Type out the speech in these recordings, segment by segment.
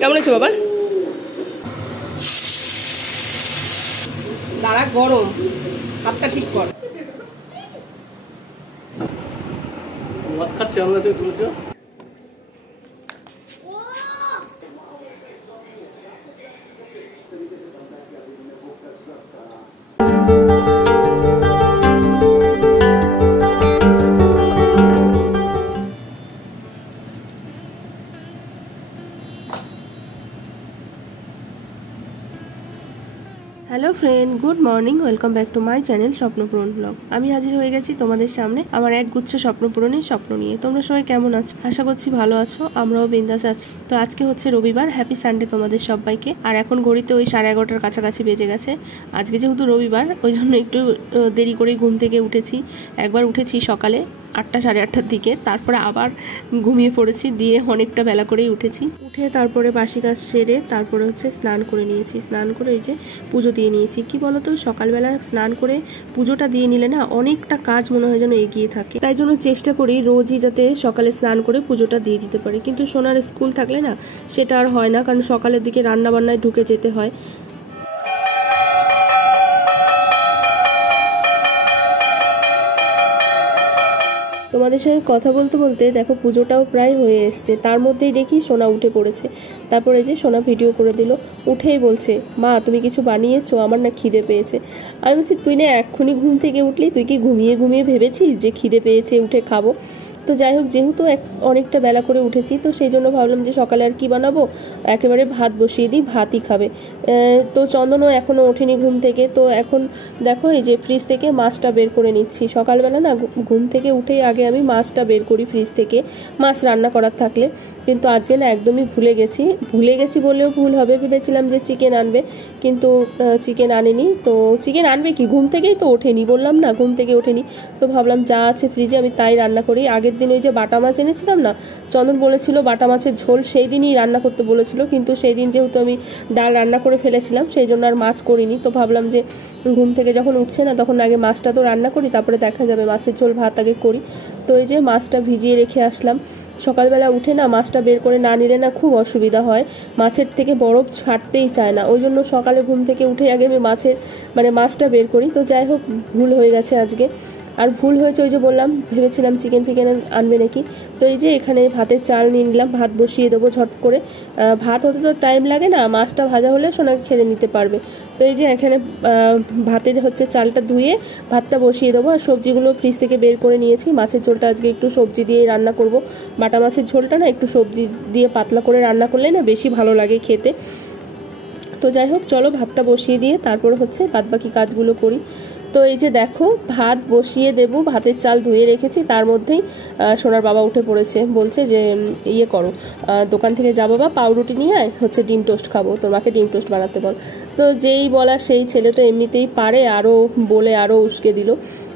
কেমন আছে বাবা? দাঁড়া, গরম, হাতটা ঠিক কর। মদ খাচ্ছে আমরা তুই তুলছো। Hello friend, good morning, welcome back to my channel Swapnapuran blog. আমি হাজির হয়ে গেছি তোমাদের সামনে আমার একগুচ্ছ স্বপ্নপূরণের স্বপ্ন নিয়ে। তোমরা সবাই কেমন আছো? আশা করছি ভালো আছো, আমরাও বিন্দাস আছি। তো আজকে হচ্ছে রবিবার, হ্যাপি সানডে তোমাদের সবাইকে। আর এখন ঘড়িতে ওই 11:30 কাছাকাছি বেজে গেছে। আজকে যেহেতু রবিবার, ওই জন্য একটু দেরি করেই ঘুম থেকে উঠেছি। একবার উঠেছি সকালে 8টা 8:30 দিকে, তারপরে আবার ঘুমিয়ে পড়েছি, দিয়ে অনেকটা বেলা করেই উঠেছি। উঠে তারপরে বাসি কাজ সেরে তারপরে হচ্ছে স্নান করে নিয়েছি। স্নান করে এই যে পুজো দিয়ে নিয়েছি। কি বলতো, সকালবেলা স্নান করে পুজোটা দিয়ে নিলে না অনেকটা কাজ মনে হয় যেন এগিয়ে থাকে। তাই জন্য চেষ্টা করি রোজই যাতে সকালে স্নান করে পুজোটা দিয়ে দিতে পারি। কিন্তু সোনার স্কুল থাকলে না সেটা আর হয় না, কারণ সকালের দিকে রান্না বান্নায় ঢুকে যেতে হয়। তোমাদের সঙ্গে কথা বলতে বলতে দেখো পুজোটাও প্রায় হয়ে এসছে। তার মধ্যেই দেখি সোনা উঠে পড়েছে। তারপরে যে সোনা ভিডিও করে দিল, উঠেই বলছে, মা তুমি কিছু বানিয়েছো, আমার না খিদে পেয়েছে। আমি বলছি, তুই না এক্ষুনি ঘুম থেকে উঠলি, তুই কি ঘুমিয়ে ঘুমিয়ে ভেবেছিস যে খিদে পেয়েছে উঠে খাবো? তো যাই হোক, যেহেতু অনেকটা বেলা করে উঠেছি, তো সেই জন্য ভাবলাম যে সকালে আর কি বানাবো, একেবারে ভাত বসিয়ে দিই, ভাতই খাবে। তো চন্দনও এখনও ওঠেনি ঘুম থেকে। তো এখন দেখো এই যে ফ্রিজ থেকে মাছটা বের করে নিচ্ছি। সকালবেলা না ঘুম থেকে উঠেই আগে আমি মাছটা বের করি ফ্রিজ থেকে, মাছ রান্না করার থাকলে। কিন্তু আজকে না একদমই ভুলে গেছি বললেও ভুল হবে। ভেবেছিলাম যে চিকেন আনবে, কিন্তু চিকেন আনেনি। তো চিকেন আনবে কি, ঘুম থেকেই তো ওঠেনি, বললাম না ঘুম থেকে ওঠেনি। তো ভাবলাম যা আছে ফ্রিজে আমি তাই রান্না করি। আগের দিন ওই যে বাটা মাছ এনেছিলাম না, চন্দন বলেছিল বাটা মাছের ঝোল সেই দিনই রান্না করতে বলেছিল, কিন্তু সেই দিন যেহেতু আমি ডাল রান্না করে ফেলেছিলাম সেই জন্য আর মাছ করিনি। তো ভাবলাম যে ঘুম থেকে যখন উঠছে না তখন আগে মাছটা তো রান্না করি, তারপরে দেখা যাবে, মাছের ঝোল ভাত আগে করি। তো এই যে মাছটা ভিজিয়ে রেখে আসলাম। সকালবেলা উঠে না মাছটা বের করে না নিলে না খুব অসুবিধা হয়, মাছের থেকে বরফ ছাড়তেই চায় না। ওই জন্য সকালে ঘুম থেকে উঠে আগে আমি মাছটা বের করি। তো যাই হোক, ভুল হয়ে গেছে আজকে। আর ভুল হয়েছে, ওই যে বললাম ভেবেছিলাম চিকেন ফিকেন আনবে নাকি। তো এই যে এখানে ভাতের চাল নিয়ে নিলাম, ভাত বসিয়ে দেবো ঝট করে। ভাত হতে তো টাইম লাগে না, মাছটা ভাজা হলে সোনাকে খেতে নিতে পারবে। তো এই যে এখানে ভাতের হচ্ছে চালটা ধুয়ে ভাতটা বসিয়ে দেবো। আর সবজিগুলো ফ্রিজ থেকে বের করে নিয়েছি। মাছের ঝোলটা আজকে একটু সবজি দিয়ে রান্না করব। বাটা মাছের ঝোলটা না একটু সবজি দিয়ে পাতলা করে রান্না করলে না বেশি ভালো লাগে খেতে। তো যাই হোক, চলো ভাতটা বসিয়ে দিয়ে তারপর হচ্ছে বাদবাকি কাজগুলো করি। তো এই যে দেখো ভাত বসিয়ে দেব, ভাতের চাল ধুয়ে রেখেছি, তার মধ্যেই সোনার বাবা উঠে পড়েছে, বলছে যে ইয়ে করো, দোকান থেকে যাবো বা পাউরুটি নিয়ে আয়, হচ্ছে ডিম টোস্ট খাবো, তোর মাকে ডিম টোস্ট বানাতে বল। তো যেই বলা সেই ছেলে তো এমনিতেই পারে, আরও বলে আরও উস্কে দিল।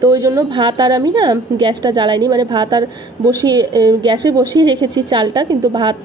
তো ওই জন্য ভাত আর আমি না গ্যাসটা জ্বালাইনি, মানে ভাত আর গ্যাসে বসিয়ে রেখেছি চালটা, কিন্তু ভাত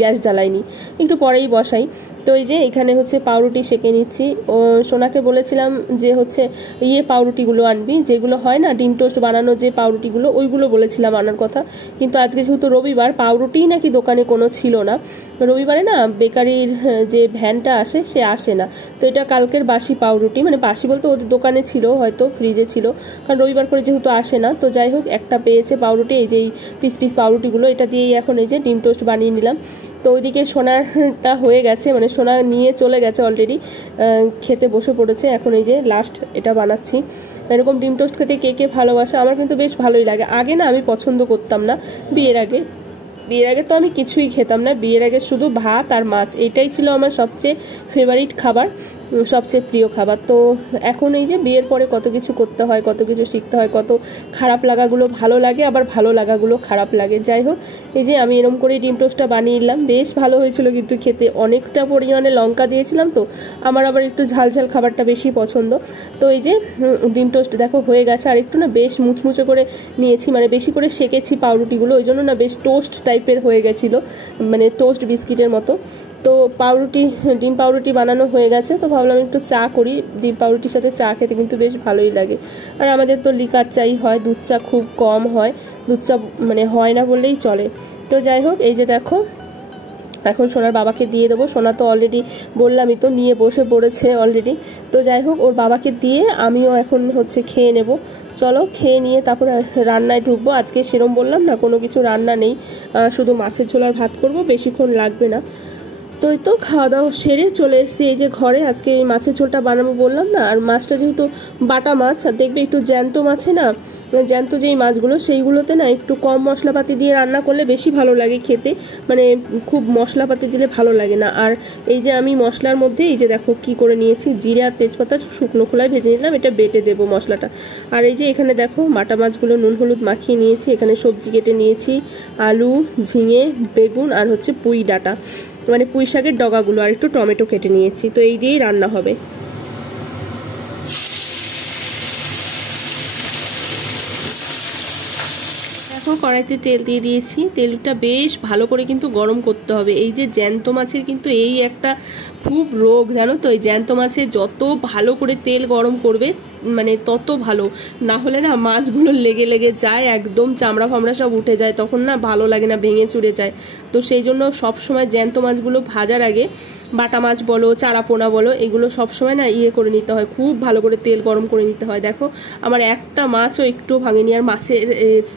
গ্যাস জ্বালাইনি, একটু পরেই বসাই। তো এই যে এখানে হচ্ছে পাউরুটি সেঁকে নিচ্ছি। সোনাকে বলেছিলাম যে হচ্ছে পাউরুটিগুলো আনবি, যেগুলো হয় না ডিম টোস্ট বানানো যে পাউরুটিগুলো, ওইগুলো বলেছিলাম আনার কথা। কিন্তু আজকে যেহেতু রবিবার, পাউরুটিই নাকি দোকানে কোনো ছিল না। রবিবারে না বেকারির যে ভ্যানটা আসে সে আসে না। তো এটা কালকের বাসি পাউরুটি, মানে বাসি বলতে ওদের দোকানে ছিল, হয়তো ফ্রিজে ছিল, কারণ রবিবার করে যেহেতু আসে না। তো যাই হোক, একটা পেয়েছে পাউরুটি, এই যে পিস পাউরুটিগুলো, এটা দিয়েই এখন এই যে ডিম টোস্ট বানিয়ে নিলাম। তো ওইদিকে সোনাটা হয়ে গেছে, মানে সোনা নিয়ে চলে গেছে অলরেডি, খেতে বসে পড়েছে। এখন এই যে লাস্ট এটা বানাচ্ছি। এরকম ডিম টোস্ট খেতে কে কে ভালোবাসে, আমার কিন্তু বেশ ভালোই লাগে। আগে না আমি পছন্দ করতাম না, বিয়ের আগে তো আমি কিছুই খেতাম না। বিয়ের আগে শুধু ভাত আর মাছ, এটাই ছিল আমার সবচেয়ে ফেভারিট খাবার, সবচেয়ে প্রিয় খাবার। তো এখন এই যে বিয়ের পরে কত কিছু করতে হয়, কত কিছু শিখতে হয়, কত খারাপ লাগাগুলো ভালো লাগে, আবার ভালো লাগাগুলো খারাপ লাগে। যাই হোক, এই যে আমি এরকম করে ডিম টোস্টটা বানিয়ে নিলাম, বেশ ভালো হয়েছিল কিন্তু খেতে। অনেকটা পরিমাণে লঙ্কা দিয়েছিলাম, তো আমার আবার একটু ঝাল ঝাল খাবারটা বেশি পছন্দ। তো এই যে ডিম টোস্ট দেখো হয়ে গেছে। আর একটু না বেশ মুচমুচে করে নিয়েছি, মানে বেশি করে সেকেছি পাউরুটিগুলো, ওই জন্য না বেশ টোস্ট টাইপের হয়ে গেছিলো, মানে টোস্ট বিস্কিটের মতো। তো ডিম পাউরুটি বানানো হয়ে গেছে। তো ভাবলাম একটু চা করি, ডিম পাউরুটির সাথে চা খেতে কিন্তু বেশ ভালোই লাগে। আর আমাদের তো লিকার চাই হয়, দুধ চা খুব কম হয়, দুধ চা মানে হয় না বললেই চলে। তো যাই হোক, এই যে দেখো এখন সোনার বাবাকে দিয়ে দেবো। সোনা তো অলরেডি বললামই তো নিয়ে বসে পড়েছে অলরেডি। তো যাই হোক, ওর বাবাকে দিয়ে আমিও এখন হচ্ছে খেয়ে নেব। চলো খেয়ে নিয়ে তারপরে রান্নায় ঢুকবো। আজকে সেরম বললাম না, কোনো কিছু রান্না নেই, শুধু মাছের ঝোল আর ভাত করবো, বেশিক্ষণ লাগবে না। তো এই তো খাওয়া দাওয়া সেরে চলে এসেছি এই যে ঘরে। আজকে এই মাছের ঝোলটা বানাবো বললাম না, আর মাছটা যেহেতু বাটা মাছ, আর দেখবে একটু জ্যান্ত মাছে না, জ্যান্ত যেই মাছগুলো সেইগুলোতে না একটু কম মশলাপাতি দিয়ে রান্না করলে বেশি ভালো লাগে খেতে, মানে খুব মশলাপাতি দিলে ভালো লাগে না। আর এই যে আমি মশলার মধ্যে এই যে দেখো কি করে নিয়েছি, জিরে আর তেজপাতা শুকনো খোলায় ভেজে নিলাম, এটা বেটে দেবো মশলাটা। আর এই যে এখানে দেখো বাটা মাছগুলো নুন হলুদ মাখিয়ে নিয়েছি। এখানে সবজি কেটে নিয়েছি, আলু, ঝিঙে, বেগুন আর হচ্ছে পুঁই ডাঁটা, মানে পুঁই শাকের ডগাগুলো, আর একটু টমেটো কেটে নিয়েছি। তো এই দিয়েই রান্না হবে। দেখো কড়াইতে তেল দিয়ে দিয়েছি, তেলটা বেশ ভালো করে কিন্তু গরম করতে হবে। এই যে জ্যান্ত মাছের কিন্তু এই একটা খুব রোগ জানো তো, এই জ্যান্ত মাছে যত ভালো করে তেল গরম করবে মানে তত ভালো, না হলে না মাছগুলো লেগে লেগে যায়, একদম চামড়া ফামড়া সব উঠে যায়, তখন না ভালো লাগে না, ভেঙে চুরে যায়। তো সেই জন্য সবসময় জ্যান্ত মাছগুলো ভাজার আগে বাটা মাছ বলো, চারাপোনা বলো, এগুলো সবসময় না করে নিতে হয়, খুব ভালো করে তেল গরম করে নিতে হয়। দেখো আমার একটা মাছও একটু ভাঙেনি, আর মাছের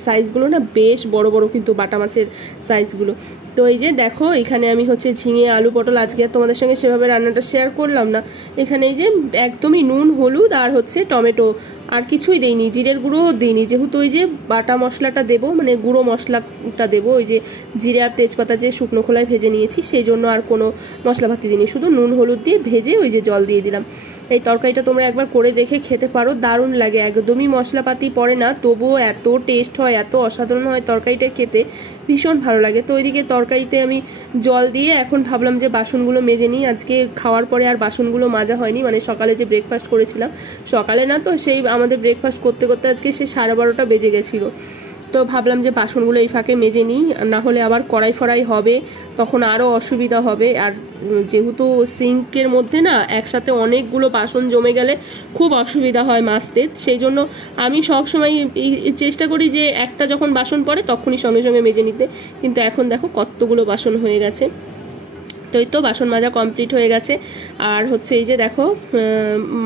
সাইজগুলো না বেশ বড় বড় কিন্তু বাটা মাছের সাইজগুলো। তো এই যে দেখো এখানে আমি হচ্ছে ঝিঙে, আলু, পটল, আজকে আর তোমাদের সঙ্গে সেভাবে রান্নাটা শেয়ার করলাম না। এখানে এই যে একদমই নুন, হলুদ আর হচ্ছে টমেটো, আর কিছুই দেইনি, জিরের গুঁড়োও দিইনি, যেহেতু ওই যে বাটা মশলাটা দেবো, মানে গুঁড়ো মশলাটা দেবো, ওই যে জিরে আর তেজপাতা যে শুকনো খোলায় ভেজে নিয়েছি, সেই জন্য আর কোনো মশলাপাতি দিইনি, শুধু নুন হলুদ দিয়ে ভেজে ওই যে জল দিয়ে দিলাম। এই তরকারিটা তোমরা একবার করে দেখে খেতে পারো, দারুণ লাগে, একদমই মশলাপাতি পড়ে না, তবুও এত টেস্ট হয়, এত অসাধারণ হয় তরকারিটা খেতে, ভীষণ ভালো লাগে। তো ওইদিকে তরকারিতে আমি জল দিয়ে এখন ভাবলাম যে বাসনগুলো মেজে নিই। আজকে খাওয়ার পরে আর বাসনগুলো মাজা হয়নি, মানে সকালে যে ব্রেকফাস্ট করেছিলাম, সকালে না তো সেই আমাদের ব্রেকফাস্ট করতে করতে আজকে সে 12:30 বেজে গেছিলো। তো ভাবলাম যে বাসনগুলো এই ফাঁকে মেজে নিই, না হলে আবার কড়াই ফড়াই হবে, তখন আরও অসুবিধা হবে। আর যেহেতু সিঙ্কের মধ্যে না একসাথে অনেকগুলো বাসন জমে গেলে খুব অসুবিধা হয় মাজতে, সেই জন্য আমি সবসময় চেষ্টা করি যে একটা যখন বাসন পড়ে তখনই সঙ্গে সঙ্গে মেজে নিতে, কিন্তু এখন দেখো কতগুলো বাসন হয়ে গেছে। তো এই তো বাসন মাজা কমপ্লিট হয়ে গেছে। আর হচ্ছে এই যে দেখো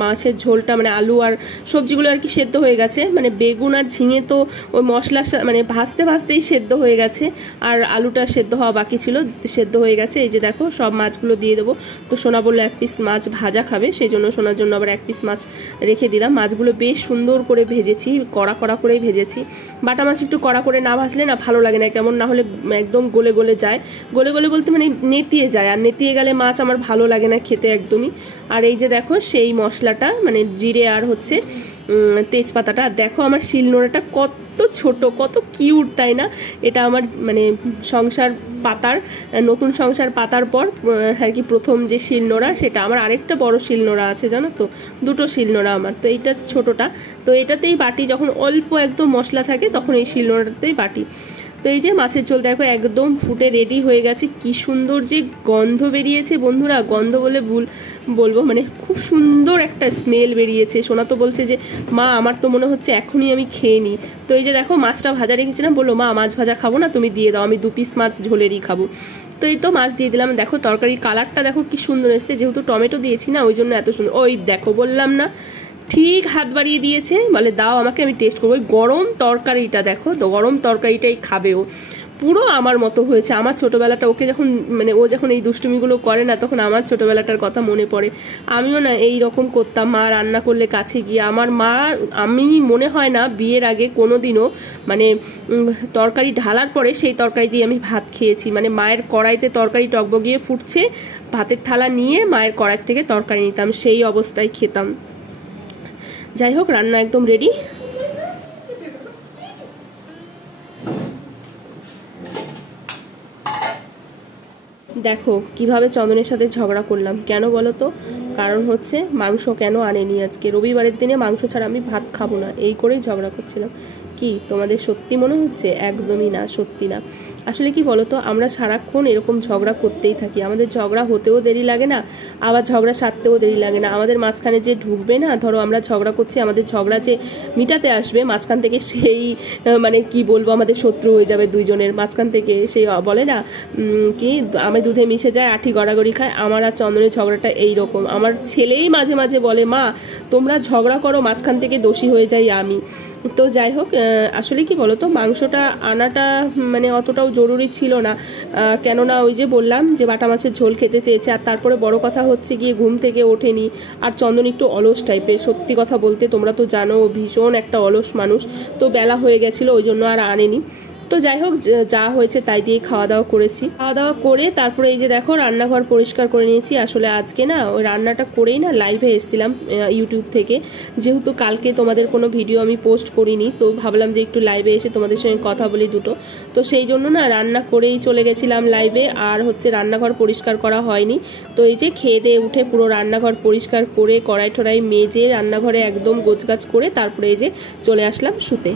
মাছের ঝোলটা, মানে আলু আর সবজিগুলো আর কি সেদ্ধ হয়ে গেছে, মানে বেগুন আর ঝিঙে তো ওই মশলা মানে ভাজতে ভাজতেই সেদ্ধ হয়ে গেছে, আর আলুটা সেদ্ধ হওয়া বাকি ছিল, সেদ্ধ হয়ে গেছে। এই যে দেখো সব মাছগুলো দিয়ে দেবো। তো সোনা বললো 1 পিস মাছ ভাজা খাবে, সেই জন্য সোনার জন্য আবার 1 পিস মাছ রেখে দিলাম। মাছগুলো বেশ সুন্দর করে ভেজেছি, কড়া কড়া করেই ভেজেছি। বাটা মাছ একটু কড়া করে না ভাজলে না ভালো লাগে না, কেমন না হলে একদম গলে গলে যায়, গলে গলে বলতে মানে নেতিয়ে যায়, আর নেতিয়ে গেলে মাছ আমার ভালো লাগে না খেতে একদমই। আর এই যে দেখো সেই মশলাটা, মানে জিরে আর হচ্ছে তেজপাতাটা, দেখো আমার শিলনোড়াটা কত ছোট, কত কিউট, তাই না? এটা আমার মানে সংসার পাতার, নতুন সংসার পাতার পর আর কি প্রথম যে শিলনোড়া, সেটা আমার আরেকটা বড় শিলনোড়া আছে জানো তো, 2টো শিলনোড়া আমার। তো এইটা ছোটটা, তো এটাতেই বাটি, যখন অল্প একদম মশলা থাকে তখন এই শিলনোড়াটাতেই বাটি। তো এই যে মাছের ঝোল দেখো একদম ফুটে রেডি হয়ে গেছে, কি সুন্দর যে গন্ধ বেরিয়েছে বন্ধুরা, গন্ধ বলে বলবো, মানে খুব সুন্দর একটা স্মেল বেরিয়েছে। সোনা তো বলছে যে মা আমার তো মনে হচ্ছে এখনই আমি খেয়ে নিই। তো এই যে দেখো মাছটা ভাজা রেখেছিলাম, বললো মা মাছ ভাজা খাবো না, তুমি দিয়ে দাও, আমি 2 পিস মাছ ঝোলেরই খাবো। তো এই তো মাছ দিয়ে দিলাম। দেখো তরকারির কালারটা দেখো কি সুন্দর এসছে, যেহেতু টমেটো দিয়েছি না ওই জন্য এত সুন্দর। ওই দেখো বললাম না, ঠিক হাত বাড়িয়ে দিয়েছে, বলে দাও আমাকে, আমি টেস্ট করবো। ওই গরম তরকারিটা দেখো, তো গরম তরকারিটাই খাবে ও, পুরো আমার মতো হয়েছে। আমার ছোটোবেলাটা, ওকে যখন মানে ও যখন এই দুষ্টুমিগুলো করে না, তখন আমার ছোটোবেলাটার কথা মনে পড়ে। আমিও না এই রকম করতাম, মা রান্না করলে কাছে গিয়ে। আমার মা, আমি মনে হয় না বিয়ের আগে কোনো দিনও মানে তরকারি ঢালার পরে সেই তরকারি দিয়ে আমি ভাত খেয়েছি, মানে মায়ের কড়াইতে তরকারি টকবগিয়ে ফুটছে, ভাতের থালা নিয়ে মায়ের কড়াই থেকে তরকারি নিতাম, সেই অবস্থায় খেতাম। যাই হোক রান্না একদম রেডি। দেখো কিভাবে চন্দনের সাথে ঝগড়া করলাম, কেন বলো তো? কারণ হচ্ছে মাংস কেন আনেনি আজকে, রবিবারের দিনে মাংস ছাড়া আমি ভাত খাবো না, এই করেই ঝগড়া করছিলাম। কি তোমাদের সত্যি মনে হচ্ছে? একদমই না, সত্যি না। আসলে কি বলতো, আমরা সারাক্ষণ এরকম ঝগড়া করতেই থাকি, আমাদের ঝগড়া হতেও দেরি লাগে না, আবার ঝগড়া সারতেও দেরি লাগে না। আমাদের মাঝখানে যে ঢুকবে না, ধরো আমরা ঝগড়া করছি, আমাদের ঝগড়া যে মিটাতে আসবে মাঝখান থেকে, সেই মানে কি বলবো, আমাদের শত্রু হয়ে যাবে দুইজনের মাঝখান থেকে। সেই বলে না কি, আমি দুধে মিশে যায় আঠি গড়াগড়ি খায়, আমার আর চন্দনের ঝগড়াটা এইরকম। আমার ছেলেই মাঝে মাঝে বলে, মা তোমরা ঝগড়া করো, মাঝখান থেকে দোষী হয়ে যাই আমি। তো যাই হোক, আসলে কি বলতো, মাংসটা আনাটা মানে অতটাও জরুরি ছিল না, কেননা ওই যে বললাম যে বাটা মাছের ঝোল খেতে চেয়েছে। আর তারপরে বড় কথা হচ্ছে গিয়ে ঘুম থেকে ওঠেনি, আর চন্দন একটু অলস টাইপের, সত্যি কথা বলতে তোমরা তো জানো ভীষণ একটা অলস মানুষ। তো বেলা হয়ে গেছিলো ওই জন্য আর আনেনি। তো যাই হোক, যা হয়েছে তাই দিয়ে খাওয়া দাওয়া করেছি। খাওয়া দাওয়া করে তারপরে এই যে দেখো রান্নাঘর পরিষ্কার করে নিয়েছি। আসলে আজকে না ওই রান্নাটা করেই না লাইভে এসেছিলাম ইউটিউব থেকে, যেহেতু কালকে তোমাদের কোনো ভিডিও আমি পোস্ট করিনি, তো ভাবলাম যে একটু লাইভে এসে তোমাদের সঙ্গে কথা বলি দুটো। তো সেই জন্য না রান্না করেই চলে গেছিলাম লাইভে, আর হচ্ছে রান্নাঘর পরিষ্কার করা হয়নি। তো এই যে খেয়ে দিয়ে উঠে পুরো রান্নাঘর পরিষ্কার করে কড়াই টড়াই মেজে রান্নাঘরে একদম গোছগাছ করে তারপরে এই যে চলে আসলাম শুতে।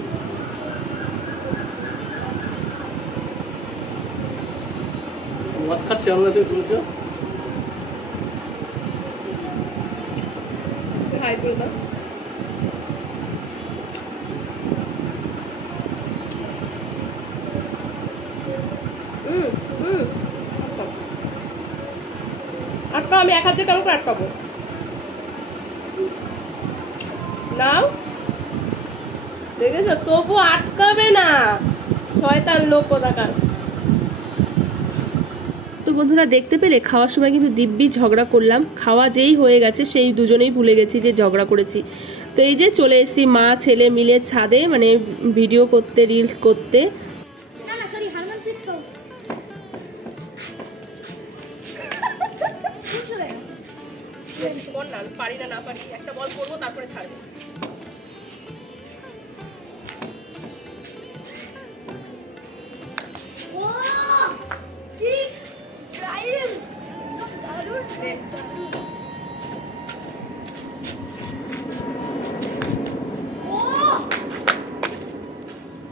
মদ খাচ্ছে আমরা তুই তুলছো হাই করে দাও। আটকাও, আমি এক হাতে কেমন করে আটকাবো? নাও, দেখেছো, তবু আটকাবে না, শয়তান লোক কোথাকার। তো বন্ধুরা দেখতে পেলে খাওয়ার সময় কিন্তু দিব্যি ঝগড়া করলাম, খাওয়া যেই হয়ে গেছে সেই দুজনেই ভুলে গেছি যে ঝগড়া করেছি। তো এই যে চলে এসেছি মা ছেলে মিলে ছাদে, মানে ভিডিও করতে, রিলস করতে। পারি না পারি, একটা বল করবো তারপরে ছাড়বে।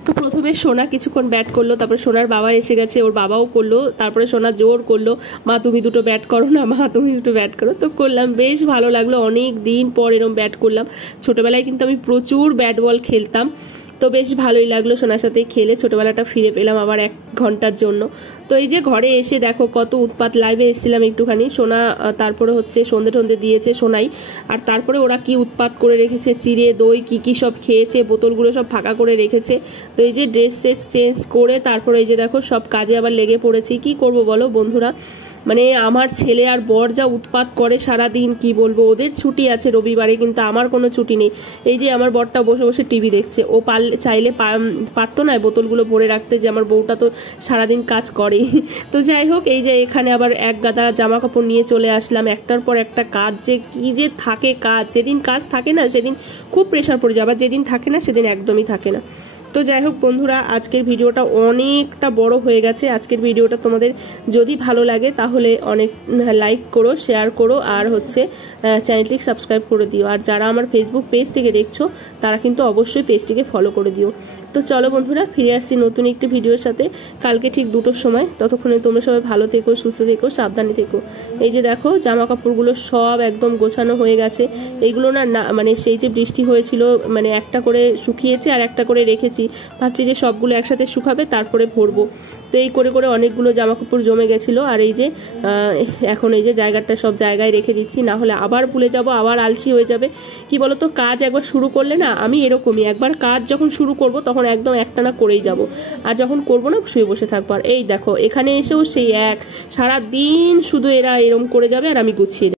তো প্রথমে সোনা কিছুক্ষণ ব্যাট করলো, তারপরে সোনার বাবা এসে গেছে, ওর বাবাও করলো, তারপরে সোনা জোর করলো, মা তুমি দুটো ব্যাট করো না, মা তুমি দুটো ব্যাট করো। তো করলাম, বেশ ভালো লাগলো, অনেক দিন পর এরকম ব্যাট করলাম। ছোটোবেলায় কিন্তু আমি প্রচুর ব্যাট বল খেলতাম, তো বেশ ভালোই লাগলো সোনার সাথে খেলে, ছোটোবেলাটা ফিরে পেলাম আবার 1 ঘন্টার জন্য। তো এই যে ঘরে এসে দেখো কত উৎপাত, লাইভে এসেছিলাম একটুখানি, সোনা তারপরে হচ্ছে সন্ধে টন্ধে দিয়েছে সোনাই, আর তারপরে ওরা কি উৎপাত করে রেখেছে, চিড়ে দই কি সব খেয়েছে, বোতলগুলো সব ফাঁকা করে রেখেছে। তো এই যে ড্রেস চেঞ্জ করে তারপরে এই যে দেখো সব কাজে আবার লেগে পড়েছি। কি করব বলো বন্ধুরা, মানে আমার ছেলে আর বর যা উৎপাত করে সারাদিন, কি বলবো, ওদের ছুটি আছে রবিবারে কিন্তু আমার কোনো ছুটি নেই। এই যে আমার বরটা বসে বসে টিভি দেখছে, ও চাইলে পারতো না বোতলগুলো ভরে রাখতে, যে আমার বউটা তো সারাদিন কাজ করে। তো যাই হোক, এই যে এখানে আবার এক গাদা জামা কাপড় নিয়ে চলে আসলাম, একটার পর একটা কাজ, যে কি যে থাকে কাজ, যেদিন কাজ থাকে না সেদিন খুব প্রেশার পড়ে যায়, আবার যেদিন থাকে না সেদিন একদমই থাকে না। তো যাই হোক বন্ধুরা, আজকের ভিডিওটা অনেকটা বড় হয়ে গেছে। আজকের ভিডিওটা তোমাদের যদি ভালো লাগে তাহলে অনেক লাইক করো, শেয়ার করো, আর হচ্ছে চ্যানেলটিকে সাবস্ক্রাইব করে দিও। আর যারা আমার ফেসবুক পেজ থেকে দেখছো তারা কিন্তু অবশ্যই পেজটিকে ফলো করে দিও। তো চলো বন্ধুরা, ফিরে আসছি নতুন একটি ভিডিওর সাথে কালকে ঠিক 2টোর সময়। ততক্ষণে তোমরা সবাই ভালো থেকো, সুস্থ থেকো, সাবধানে থেকো। এই যে দেখো জামা কাপড়গুলো সব একদম গোছানো হয়ে গেছে। এইগুলো না মানে সেই যে বৃষ্টি হয়েছিল, মানে একটা করে শুকিয়েছে আর একটা করে রেখেছি, ভাবছি যে সবগুলো একসাথে শুকাবে তারপরে ভরবো। তো এই করে করে অনেকগুলো জামা কাপড় জমে গেছিলো। আর এই যে এখন এই যে জায়গাটা সব জায়গায় রেখে দিচ্ছি, না হলে আবার ভুলে যাব, আবার আলসি হয়ে যাবে। কি বলো তো, কাজ একবার শুরু করলে না, আমি এরকমই, একবার কাজ যখন শুরু করব তখন একদম একটানা করেই যাব, আর যখন করব না শুয়ে বসে থাকবো। আর এই দেখো এখানে এসেও সেই সারা দিন শুধু এরা এরম করে যাবে আর আমি গুছিয়ে